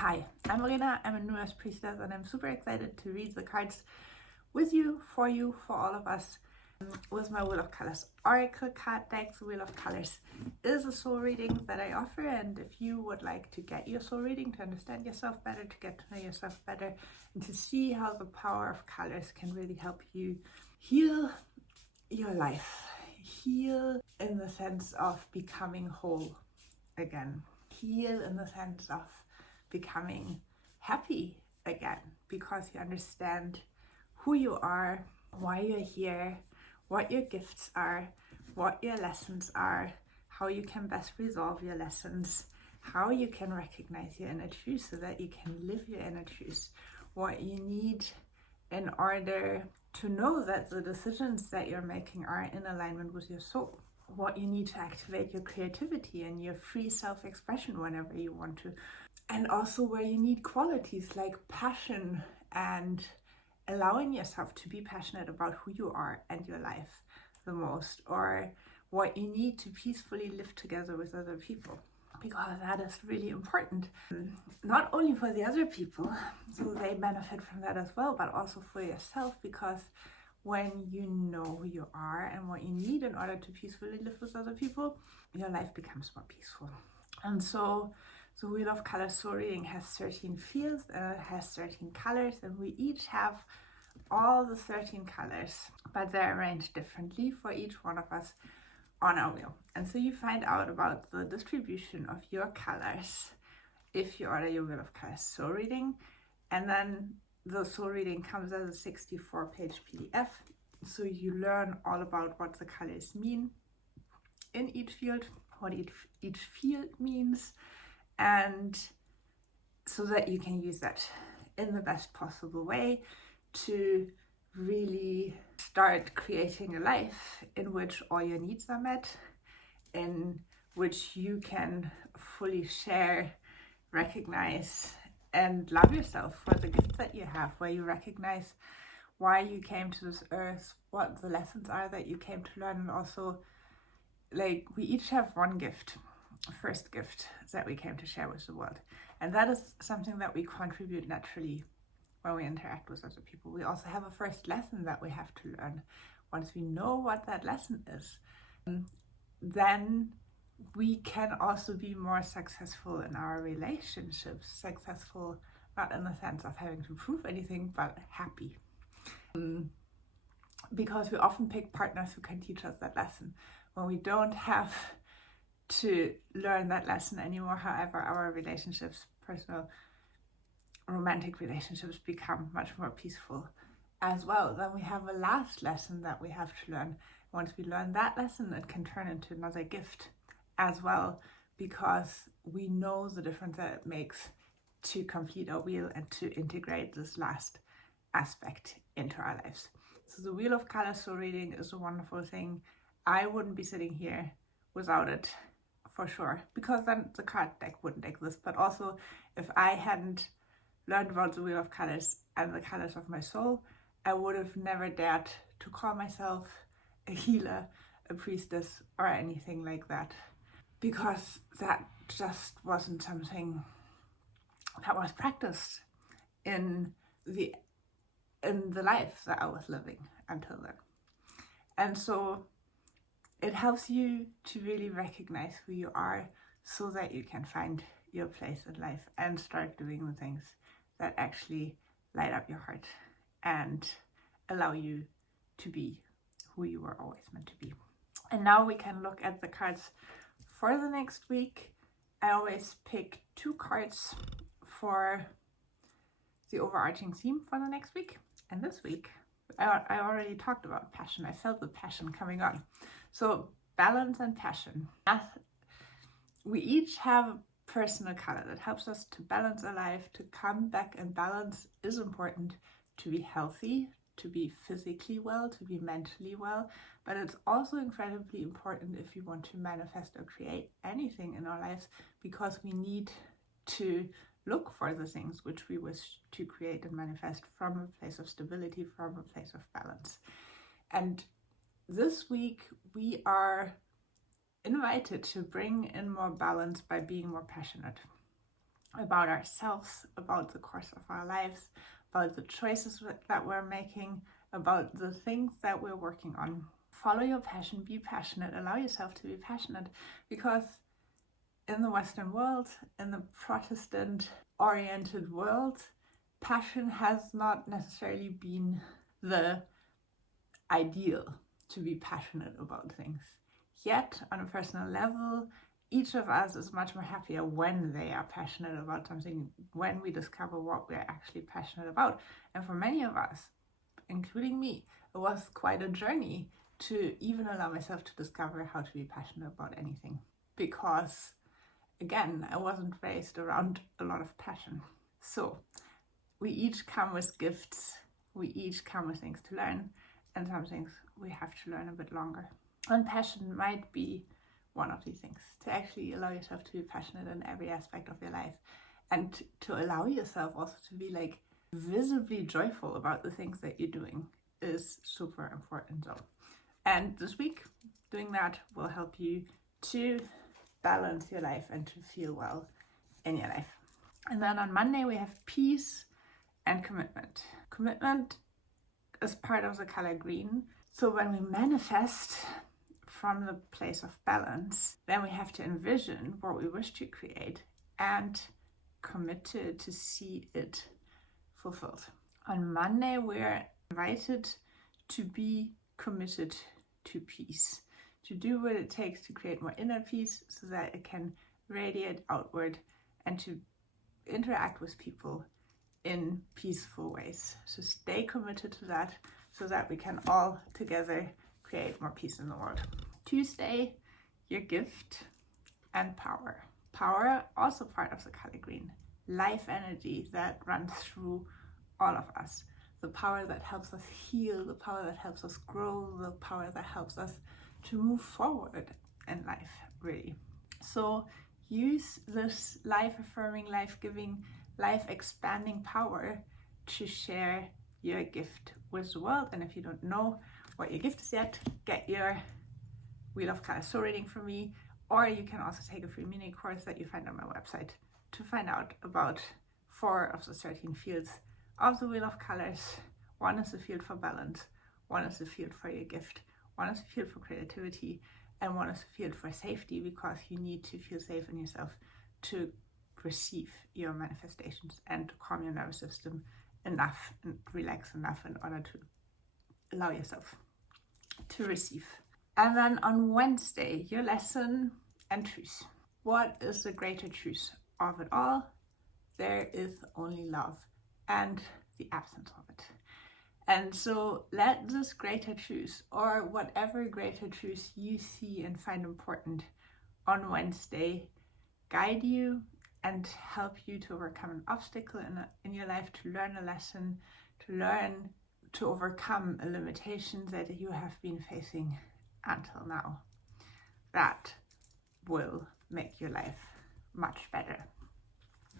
Hi, I'm Marina. I'm a New Earth Priestess and I'm super excited to read the cards with you, for all of us, with my Wheel of Colors Oracle card deck. The Wheel of Colors is a soul reading that I offer, and if you would like to get your soul reading, to understand yourself better, to get to know yourself better, and to see how the power of colors can really help you heal your life, heal in the sense of becoming whole again, heal in the sense of becoming happy again, because you understand who you are, why you're here, what your gifts are, what your lessons are, how you can best resolve your lessons, how you can recognize your inner truth so that you can live your inner truth, what you need in order to know that the decisions that you're making are in alignment with your soul, what you need to activate your creativity and your free self-expression whenever you want to, and also where you need qualities like passion and allowing yourself to be passionate about who you are and your life the most, or what you need to peacefully live together with other people, because that is really important, not only for the other people, so they benefit from that as well, but also for yourself, because when you know who you are and what you need in order to peacefully live with other people, your life becomes more peaceful. And so the Wheel of Colors soul reading has 13 fields and it has 13 colors, and we each have all the 13 colors, but they're arranged differently for each one of us on our wheel. And so you find out about the distribution of your colors if you order your Wheel of Colors soul reading, and then the soul reading comes as a 64-page PDF, so you learn all about what the colors mean in each field, what each field means, and so that you can use that in the best possible way to really start creating a life in which all your needs are met, in which you can fully share, recognize, and love yourself for the gifts that you have, where you recognize why you came to this earth, what the lessons are that you came to learn, and also, like, we each have one gift, first gift that we came to share with the world, and that is something that we contribute naturally when we interact with other people. We also have a first lesson that we have to learn. Once we know what that lesson is, then we can also be more successful in our relationships. Successful not in the sense of having to prove anything, but happy, because we often pick partners who can teach us that lesson when we don't have to learn that lesson anymore. However, our relationships, personal romantic relationships, become much more peaceful as well. Then we have a last lesson that we have to learn. Once we learn that lesson, it can turn into another gift as well, because we know the difference that it makes to complete our wheel and to integrate this last aspect into our lives. So the Wheel of Colors soul reading is a wonderful thing. I wouldn't be sitting here without it, for sure, because then the card deck wouldn't exist. But also, if I hadn't learned about the Wheel of Colors and the colors of my soul, I would have never dared to call myself a healer, a priestess, or anything like that, because that just wasn't something that was practiced in the life that I was living until then. And so it helps you to really recognize who you are, so that you can find your place in life and start doing the things that actually light up your heart and allow you to be who you were always meant to be. And now we can look at the cards for the next week. I always pick 2 cards for the overarching theme for the next week. And this week, I already talked about passion. I felt the passion coming on. So balance and passion. We each have a personal color that helps us to balance our life. To come back and balance is important to be healthy, to be physically well, to be mentally well, but it's also incredibly important if you want to manifest or create anything in our lives, because we need to look for the things which we wish to create and manifest from a place of stability, from a place of balance. And this week we are invited to bring in more balance by being more passionate. about ourselves, about the course of our lives, about the choices that we're making, about the things that we're working on. Follow your passion, be passionate, allow yourself to be passionate, because in the Western world, in the Protestant-oriented world, passion has not necessarily been the ideal to be passionate about things. Yet, on a personal level, each of us is much more happier when they are passionate about something, when we discover what we're actually passionate about. And for many of us, including me, it was quite a journey to even allow myself to discover how to be passionate about anything. Because, again, I wasn't raised around a lot of passion. So, we each come with gifts, we each come with things to learn, and some things we have to learn a bit longer. And passion might be one of these things, to actually allow yourself to be passionate in every aspect of your life, and to allow yourself also to be like visibly joyful about the things that you're doing is super important. So, and this week, doing that will help you to balance your life and to feel well in your life. And then on Monday, we have peace and commitment. Commitment is part of the color green. So when we manifest from the place of balance, then we have to envision what we wish to create and commit to see it fulfilled. On Monday, we're invited to be committed to peace, to do what it takes to create more inner peace so that it can radiate outward, and to interact with people in peaceful ways. So stay committed to that so that we can all together create more peace in the world. Tuesday, your gift and power. Power, also part of the color green. Life energy that runs through all of us. The power that helps us heal, the power that helps us grow, the power that helps us to move forward in life, really. So use this life-affirming, life-giving, life-expanding power to share your gift with the world. And if you don't know what your gift is yet, get your Wheel of Color soul reading from me, or you can also take a free mini course that you find on my website to find out about 4 of the 13 fields of the Wheel of Colors. One is the field for balance, one is the field for your gift, one is the field for creativity, and one is the field for safety, because you need to feel safe in yourself to receive your manifestations and to calm your nervous system enough and relax enough in order to allow yourself to receive. And then on Wednesday, your lesson and truth. What is the greater truth of it all? There is only love and the absence of it. And so let this greater truth, or whatever greater truth you see and find important on Wednesday, guide you and help you to overcome an obstacle in your life, to learn a lesson, to overcome a limitation that you have been facing until now. That will make your life much better.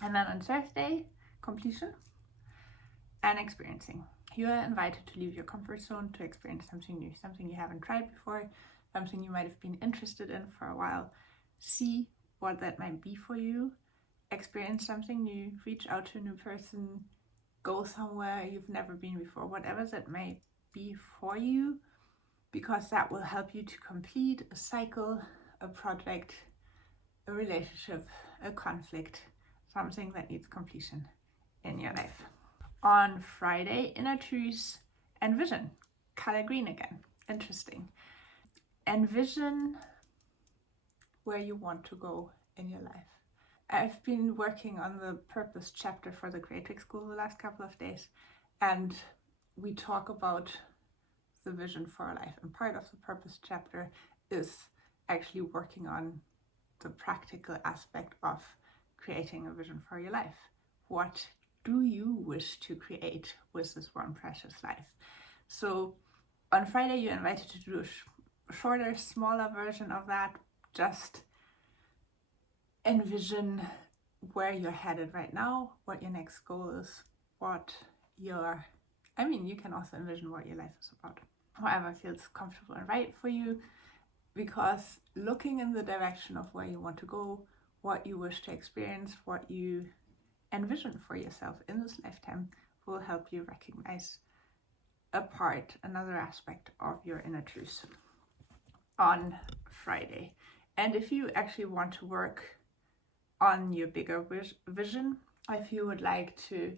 And then on Thursday, completion and experiencing. You are invited to leave your comfort zone, to experience something new, something you haven't tried before, something you might have been interested in for a while. See what that might be for you. Experience something new, reach out to a new person, go somewhere you've never been before, whatever that may be for you, because that will help you to complete a cycle, a project, a relationship, a conflict, something that needs completion in your life. On Friday, inner truth and vision, color green again. Interesting. Envision where you want to go in your life. I've been working on the purpose chapter for the Creatrix School the last couple of days, and we talk about the vision for our life. And part of the purpose chapter is actually working on the practical aspect of creating a vision for your life. What do you wish to create with this one precious life? So on Friday, you're invited to do a shorter, smaller version of that. Just envision where you're headed right now, what your next goal is, you can also envision what your life is about. However feels comfortable and right for you, because looking in the direction of where you want to go, what you wish to experience, what you envision for yourself in this lifetime, will help you recognize another aspect of your inner truth on Friday. And if you actually want to work on your bigger vision, if you would like to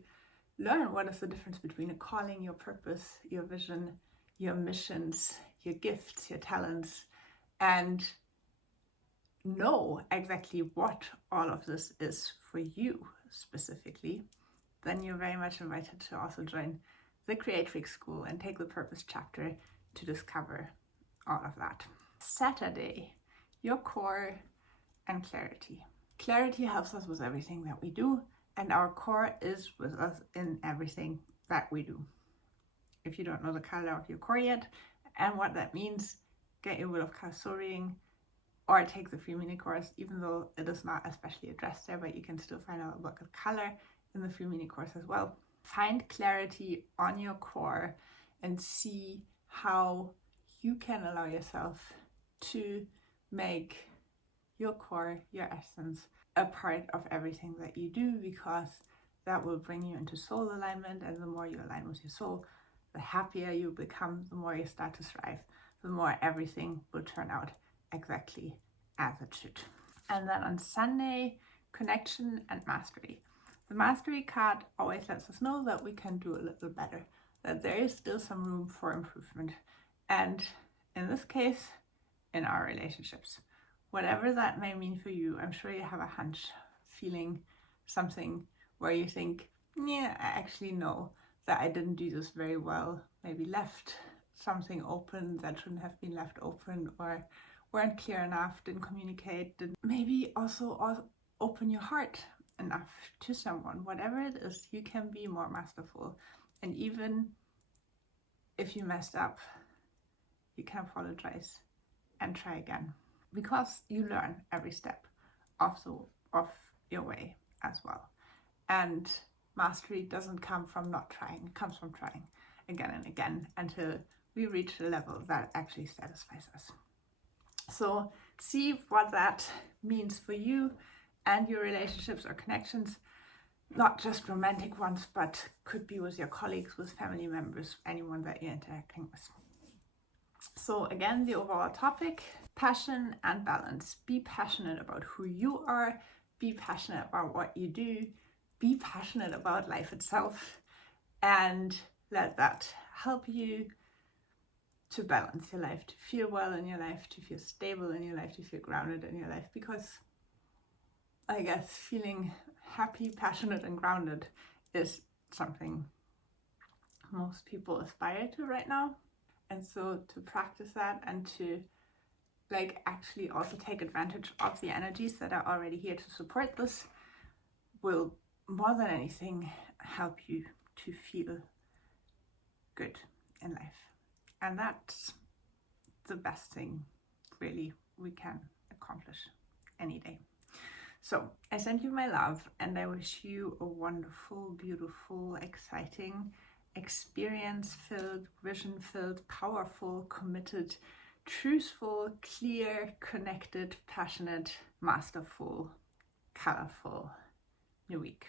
learn what is the difference between a calling, your purpose, your vision, your missions, your gifts, your talents, and know exactly what all of this is for you specifically, then you're very much invited to also join the Creatrix School and take the Purpose chapter to discover all of that. Saturday, your core and clarity. Clarity helps us with everything that we do, and our core is with us in everything that we do. If you don't know the color of your core yet and what that means, get your Wheel of Color soul reading or take the free mini course, even though it is not especially addressed there, but you can still find out about the color in the free mini course as well. Find clarity on your core and see how you can allow yourself to make your core, your essence, a part of everything that you do, because that will bring you into soul alignment. And the more you align with your soul, the happier you become, the more you start to thrive, the more everything will turn out exactly as it should. And then on Sunday, connection and mastery. The mastery card always lets us know that we can do a little better, that there is still some room for improvement. And in this case, in our relationships, whatever that may mean for you, I'm sure you have a hunch, feeling something where you think, yeah, I actually know that I didn't do this very well, maybe left something open that shouldn't have been left open, or weren't clear enough, didn't communicate, maybe also open your heart enough to someone. Whatever it is, you can be more masterful. And even if you messed up, you can apologize and try again, because you learn every step of your way as well. And mastery doesn't come from not trying, it comes from trying again and again until we reach a level that actually satisfies us. So see what that means for you and your relationships or connections, not just romantic ones, but could be with your colleagues, with family members, anyone that you're interacting with. So again, the overall topic, passion and balance. Be passionate about who you are, be passionate about what you do, be passionate about life itself, and let that help you to balance your life, to feel well in your life, to feel stable in your life, to feel grounded in your life. Because I guess feeling happy, passionate, and grounded is something most people aspire to right now. And so to practice that and to actually also take advantage of the energies that are already here to support this will more than anything help you to feel good in life. And that's the best thing really we can accomplish any day. So I send you my love, and I wish you a wonderful, beautiful, exciting, experience-filled, vision-filled, powerful, committed, truthful, clear, connected, passionate, masterful, colorful new week.